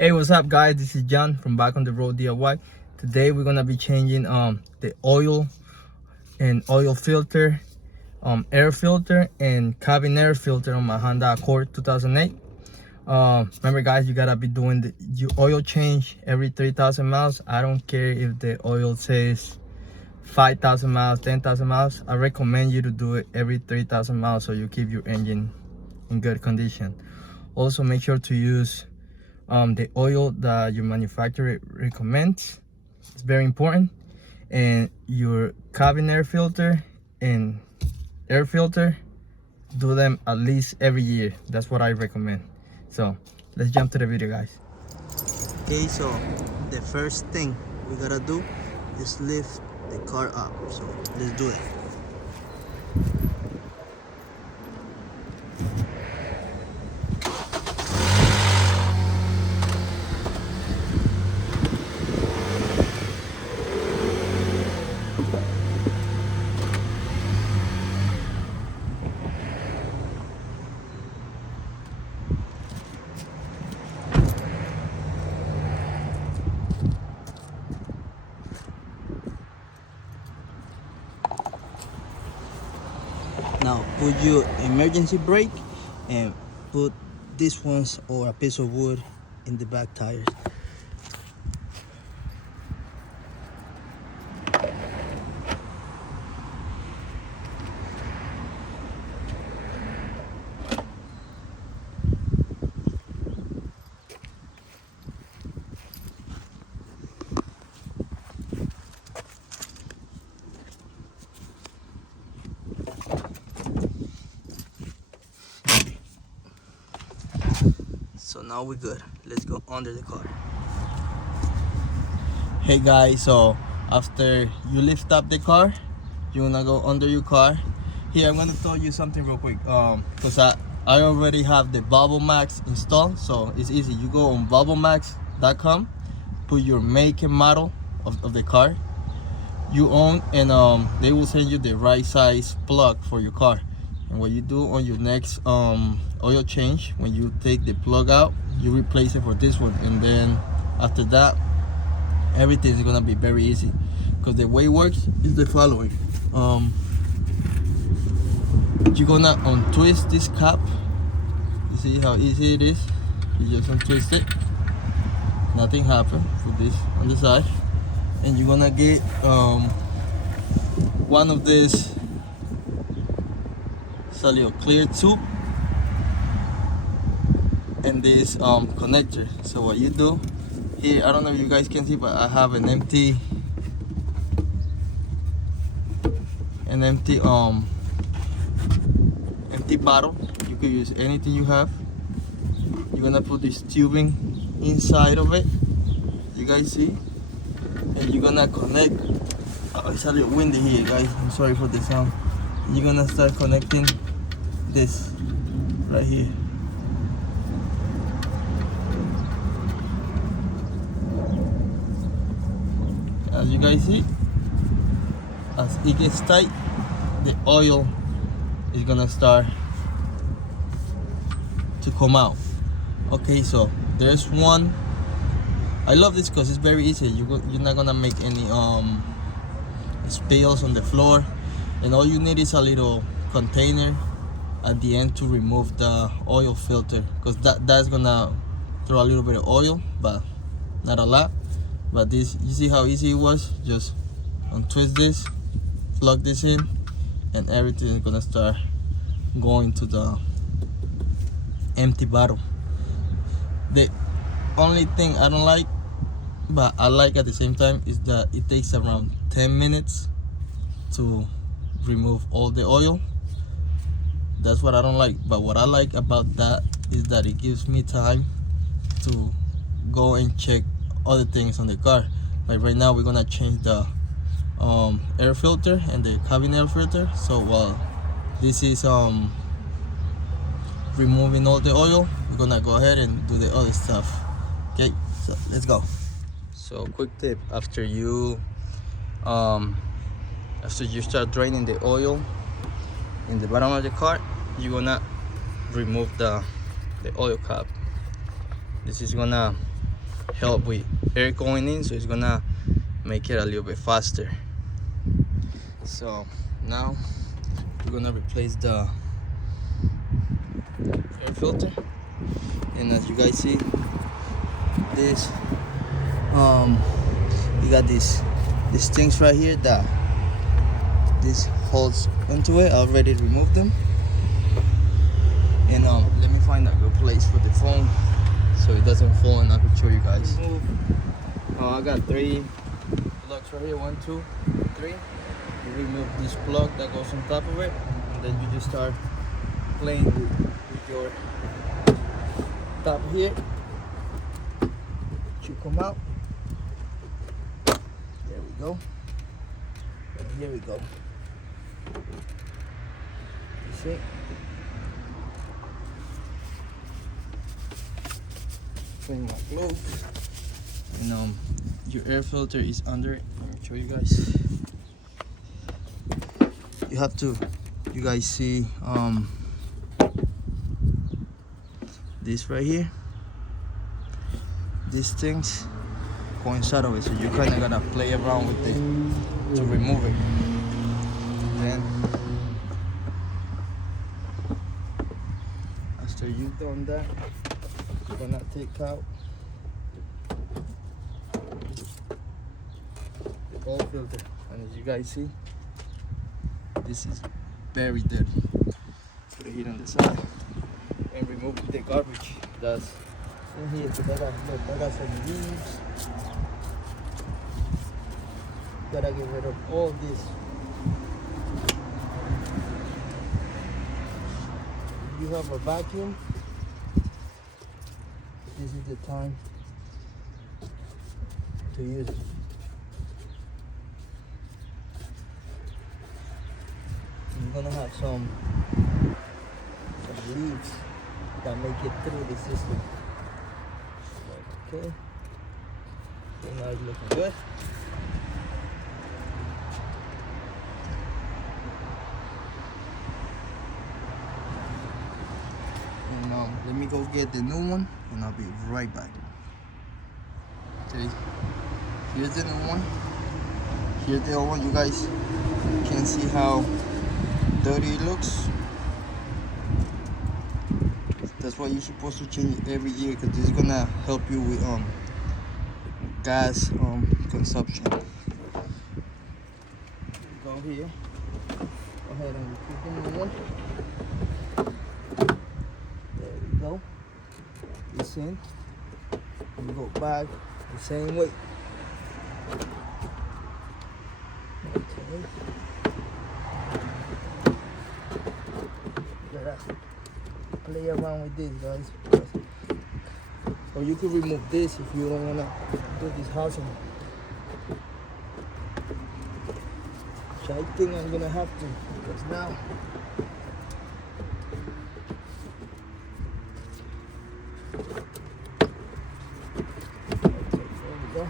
Hey, what's up guys? This is John from Back on the Road DIY. Today we're gonna be changing the oil and oil filter, air filter and cabin air filter on my Honda Accord 2008. Remember guys, you gotta be doing the oil change every 3,000 miles. I don't care if the oil says 5,000 miles, 10,000 miles. I recommend you to do it every 3,000 miles so you keep your engine in good condition. Also make sure to use the oil that your manufacturer recommends. It's very important. And your cabin air filter and air filter, do them at least every year. That's what I recommend. So let's jump to the video, guys. Okay, so the first thing we gotta do is lift the car up. So let's do it. Now put your emergency brake and put these ones or a piece of wood in the back tires. So now we're good. Let's go under the car. Hey guys, so after you lift up the car, you wanna go under your car. Here, I'm gonna tell you something real quick. Cause I already have the Valvomax installed, so it's easy. You go on Valvomax.com, put your make and model of the car you own, and they will send you the right size plug for your car. And what you do on your next oil change, when you take the plug out, you replace it for this one, and then after that everything is gonna be very easy. Because the way it works is the following: you're gonna untwist this cap. You see how easy it is? You just untwist it, nothing happened. Put this on the side, and you're gonna get one of these. It's a little clear tube and this connector. So what you do here, I don't know if you guys can see, but I have an empty bottle. You could use anything you have. You're gonna put this tubing inside of it, you guys see, and you're gonna connect. It's a little windy here guys, I'm sorry for the sound. You're gonna start connecting this right here. As you guys see, as it gets tight, the oil is gonna start to come out. Okay, so there's one. I love this because it's very easy. You're not gonna make any spills on the floor, and all you need is a little container at the end to remove the oil filter, because that's gonna throw a little bit of oil, but not a lot. But this, you see how easy it was? Just untwist this, plug this in, and everything is gonna start going to the empty bottle. The only thing I don't like, but I like at the same time, is that it takes around 10 minutes to remove all the oil. That's what I don't like. But what I like about that is that it gives me time to go and check other things on the car. Like right now we're gonna change the air filter and the cabin air filter. So while this is removing all the oil, we're gonna go ahead and do the other stuff. Okay, so let's go. So quick tip: after you start draining the oil in the bottom of the car, you're gonna remove the oil cap. This is gonna help with air going in, so it's gonna make it a little bit faster. So now we're gonna replace the air filter, and as you guys see, this you got these things right here that this holds onto it. I already removed them, and let me find a good place for the phone so it doesn't fall, and I can show you guys. I got 3 plugs right here, 1, 2, 3. You remove this plug that goes on top of it, and then you just start playing with your top here. You come out. There we go. And here we go. You see? Clean my clothes. And your air filter is under it. Let me show you guys. You have to, you guys see this right here, these things go inside of it, so you kind of gotta play around with it to remove it. Then after you've done that, you're gonna take out the oil filter, and as you guys see, this is very dirty. Put it here on the side and remove the garbage that's in here. Because I got some leaves. Gotta get rid of all this. If you have a vacuum, this is the time to use it. You're gonna have some leaves that make it through the system. Okay. So now it's looking good. And let me go get the new one, and I'll be right back. Okay. Here's the new one. Here's the old one. You guys can see how dirty it looks. That's why you're supposed to change it every year, because this is gonna help you with gas consumption. Go here. Go ahead and repeat the new one. There we go. This in. And go back the same way. Okay. Play around with this, guys. Or you could remove this if you don't wanna do this housing. So I think I'm gonna have to, because now okay, there we go.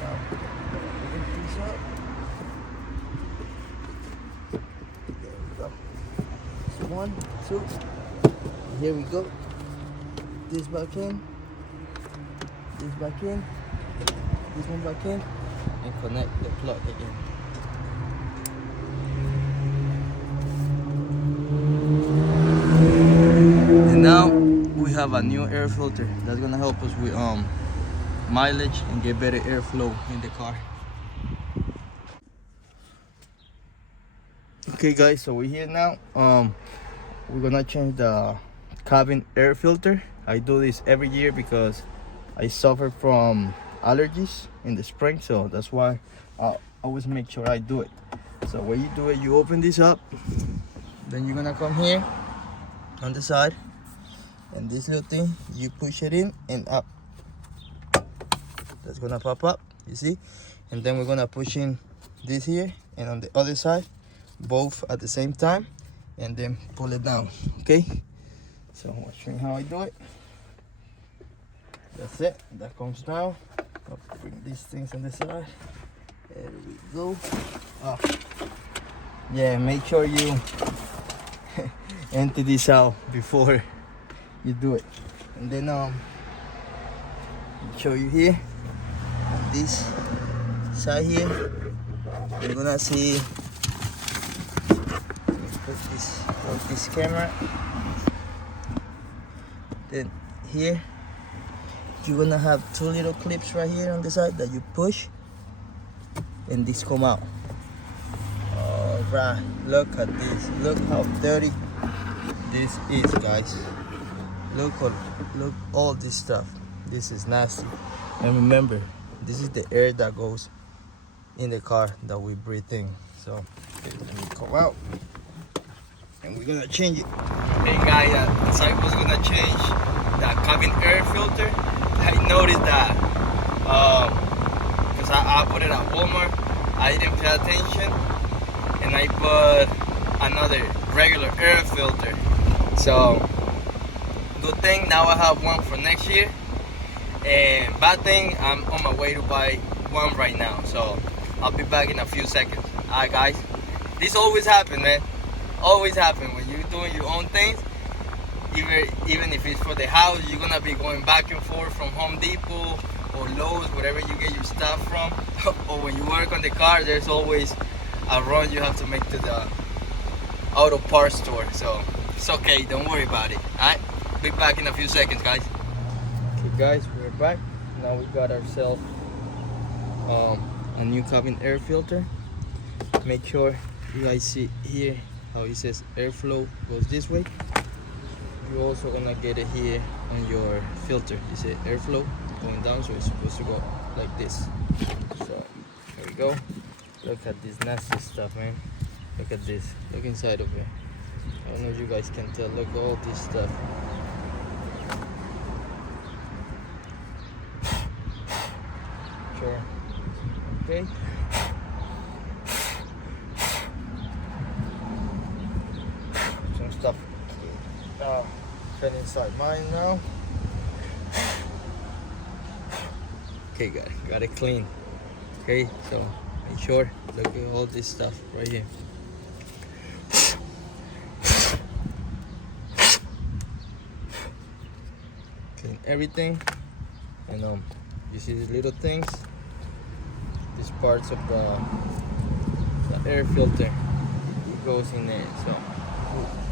Now lift this up. There we go. So 1, 2. Here we go. This back in. This back in. This one back in. And connect the plug again. And now we have a new air filter that's gonna help us with mileage and get better airflow in the car. Okay guys, so we're here now. We're gonna change the cabin air filter. I do this every year because I suffer from allergies in the spring, so that's why I always make sure I do it. So when you do it, you open this up, then you're gonna come here on the side, and this little thing, you push it in and up. That's gonna pop up, you see? And then we're gonna push in this here, and on the other side, both at the same time, and then pull it down. Okay, so I'll show you how I do it. That's it, that comes down. I'll bring these things on the side. There we go. Yeah, make sure you empty this out before you do it. And then show you here. This side here, you're gonna see. Put this camera. Then here, you're gonna have two little clips right here on the side that you push, and this come out. All right, look at this. Look how dirty this is, guys. Look all this stuff. This is nasty. And remember, this is the air that goes in the car that we breathe in. So okay, let me come out, and we're gonna change it. Hey guys, as I was gonna change the cabin air filter, I noticed that because I put it at Walmart, I didn't pay attention, and I put another regular air filter. So good thing now I have one for next year, and bad thing I'm on my way to buy one right now. So I'll be back in a few seconds. Alright guys, this always happen, man. Always happen when you're doing your own things. Even if it's for the house, you're gonna be going back and forth from Home Depot or Lowe's, wherever you get your stuff from. Or when you work on the car, there's always a run you have to make to the auto parts store. So it's okay, don't worry about it. Alright, be back in a few seconds, guys. Okay guys, we're back. Now we got ourselves a new cabin air filter. Make sure you guys see here how it says airflow goes this way. You're also gonna get it here on your filter. You see airflow going down, so it's supposed to go like this. So there we go. Look at this nasty stuff, man. Look at this. Look inside of it. I don't know if you guys can tell. Look at all this stuff. Sure. Okay. Some stuff. Fit inside mine now. Okay, got it clean. Okay, so make sure. Look at all this stuff right here. Clean everything, and you see these little things. These parts of the air filter, it goes in there. So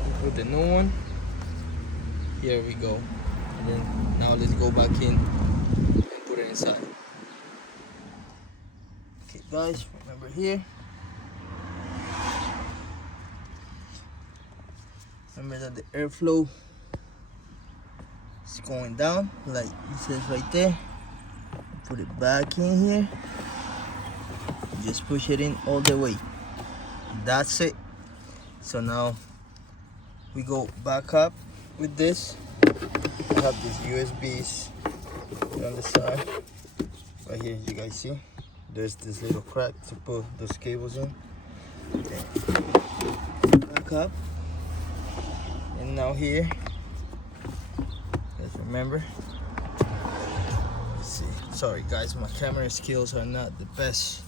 we put the new one. Here we go. And then now let's go back in and put it inside. Okay guys, remember here. Remember that the airflow is going down, like it says right there. Put it back in here. Just push it in all the way. That's it. So now we go back up with this. I have these USBs on the side. Right here, you guys see? There's this little crack to put those cables in. Okay. Back up. And now here, let's remember. Let's see. Sorry guys, my camera skills are not the best.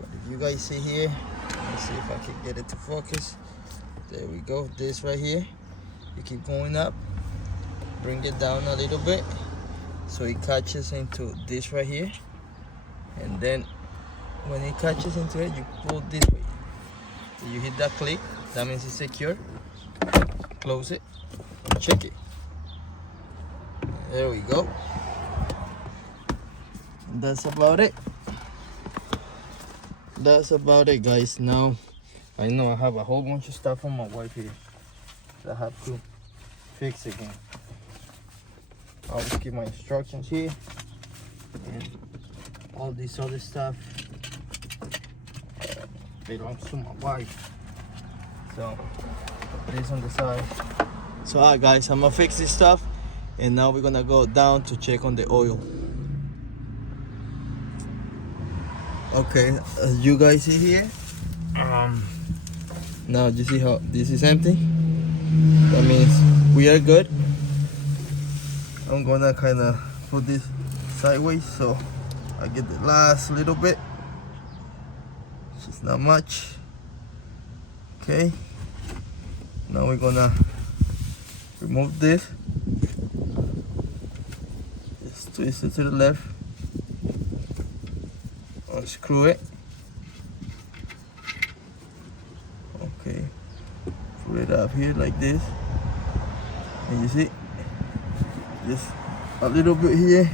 But if you guys see here, let's see if I can get it to focus. There we go. This right here. You keep going up, bring it down a little bit so it catches into this right here, and then when it catches into it, you pull this way. So you hit that click, that means it's secure. Close it, check it. There we go. That's about it. That's about it, guys. Now I know I have a whole bunch of stuff on my wife here that I have to fix again. I'll just give my instructions here, and all this other stuff belongs to my wife. So put this on the side. So alright guys, I'm gonna fix this stuff, and now we're gonna go down to check on the oil. Okay, as you guys see here, now you see how this is empty. That means we are good. I'm gonna kind of put this sideways so I get the last little bit. It's just not much. Okay. Now we're gonna remove this twist it to the left, unscrew it. Okay, put it up here like this, and you see, just a little bit here.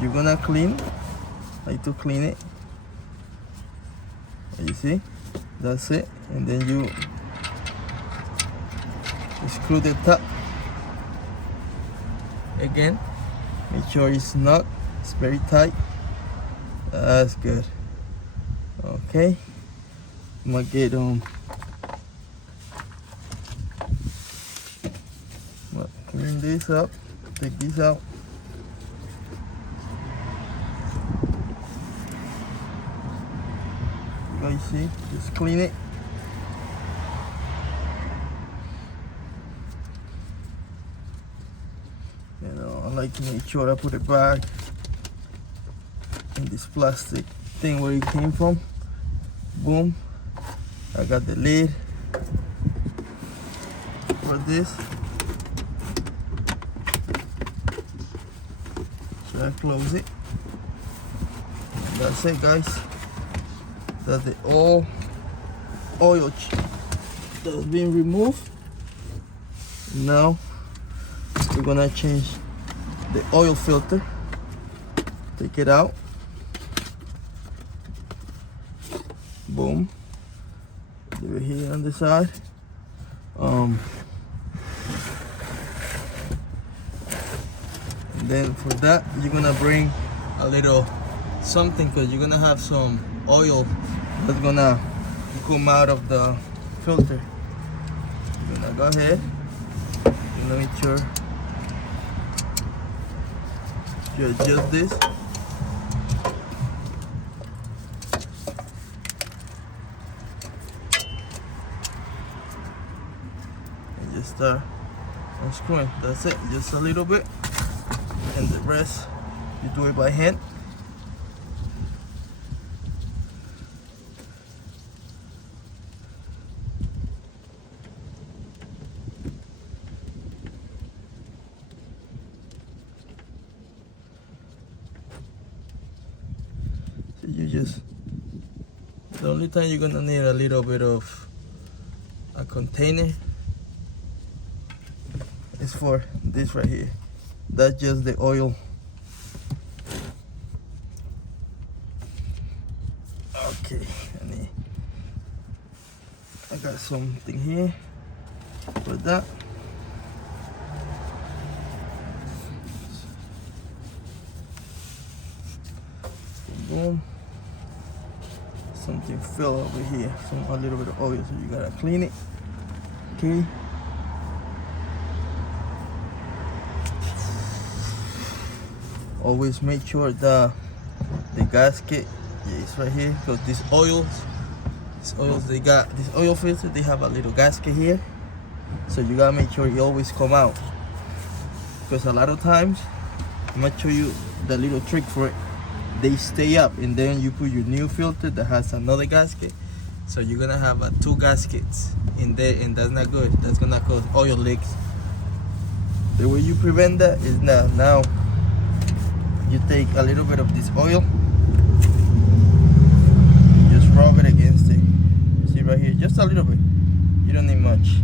You're gonna clean, like to clean it. You see, that's it, and then you screw the top again. Make sure it's snug, it's very tight. That's good. Okay, I'm gonna get clean this up, take this out. You guys see, just clean it. I like to make sure I put it back in this plastic thing where it came from. Boom. I got the lid for this. So I close it. And that's it, guys. That's the oil that's been removed. Now we're gonna change the oil filter. Take it out. Boom. Leave it here on the side. And then for that, you're gonna bring a little something, because you're gonna have some oil that's gonna come out of the filter. You're gonna go ahead and make sure you adjust this. And just start unscrewing. That's it, just a little bit. And the rest, you do it by hand. The only time you're gonna need a little bit of a container is for this right here. That's just the oil. Okay, I got something here for that. Boom. Something fell over here, a little bit of oil, so you gotta clean it. Okay. Always make sure the gasket is right here, because these oils, they got this oil filter, they have a little gasket here, so you gotta make sure you always come out, because a lot of times, I'm gonna show you the little trick for it. They stay up, and then you put your new filter that has another gasket, so you're gonna have two gaskets in there, and that's not good. That's gonna cause oil leaks. The way you prevent that is now you take a little bit of this oil, just rub it against it. You see right here, just a little bit. You don't need much.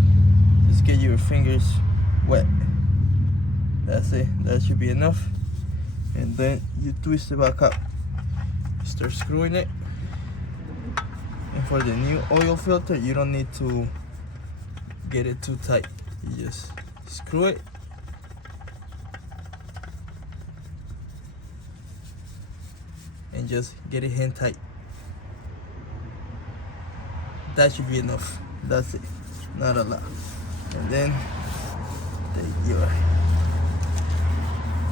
Just get your fingers wet. That's it. That should be enough. And then you twist it back up. Start screwing it. And for the new oil filter, you don't need to get it too tight. You just screw it. And just get it hand tight. That should be enough. That's it. Not a lot. And then take your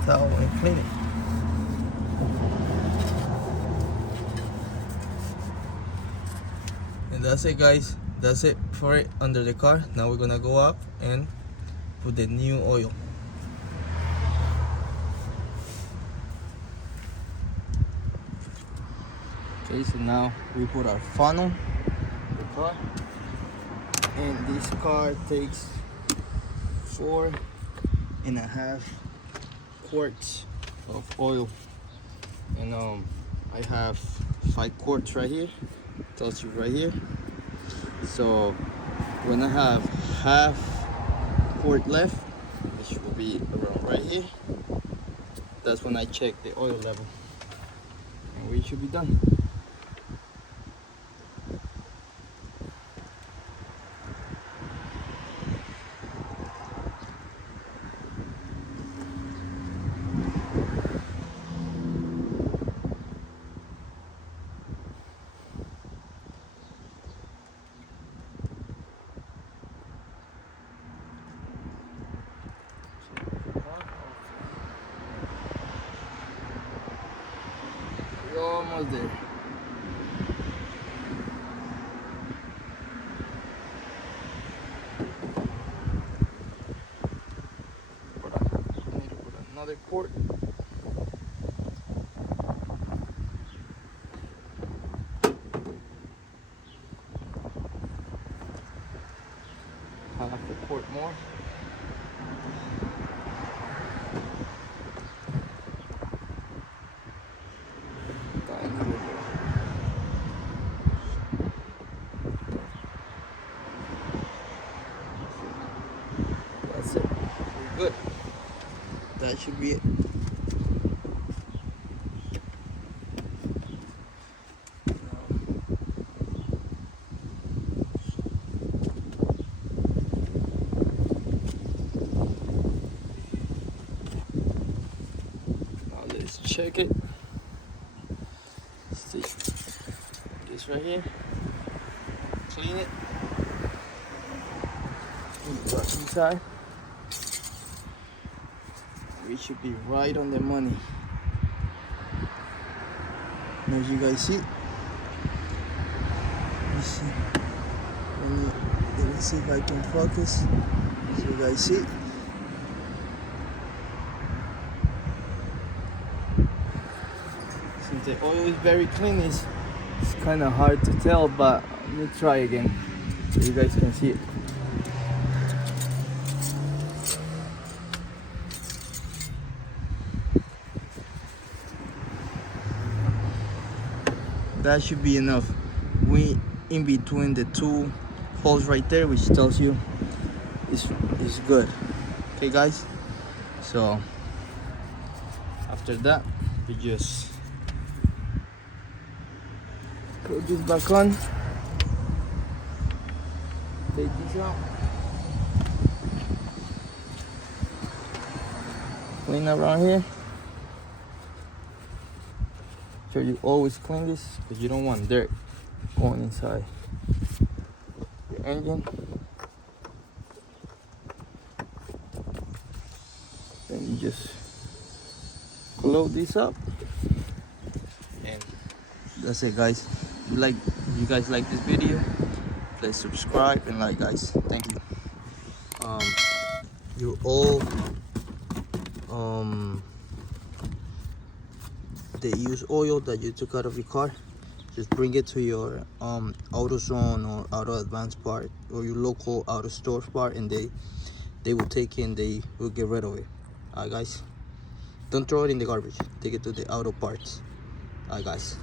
towel and clean it. And that's it, guys. That's it for it under the car. Now we're gonna go up and put the new oil. Okay, so now we put our funnel in the car, and this car takes 4.5 quarts of oil, and I have 5 quarts right here. Tells you right here. So when I have half quart left, which will be around right here, that's when I check the oil level, and we should be done. We're almost there. I need to put another quart. Half a quart more. That's it. We're good. That should be it. Now let's check it. See this right here. Clean it. Put it inside. We should be right on the money. Now, as you guys see, let me see if I can focus. As you guys see, since the oil is very clean, it's kind of hard to tell, but let me try again so you guys can see it. That should be enough. We in between the 2 holes right there, which tells you it's good. Okay, guys. So after that, we just put this back on. Take this out. Clean around here. So you always clean this because you don't want dirt going inside your engine. Then you just close this up, and that's it, guys. If you guys like this video, please subscribe and like, guys. Thank you. Your old the used oil that you took out of your car, just bring it to your AutoZone or Auto Advance part or your local auto store part, and they will take it and they will get rid of it. Alright, guys, don't throw it in the garbage, take it to the auto parts. Alright, guys.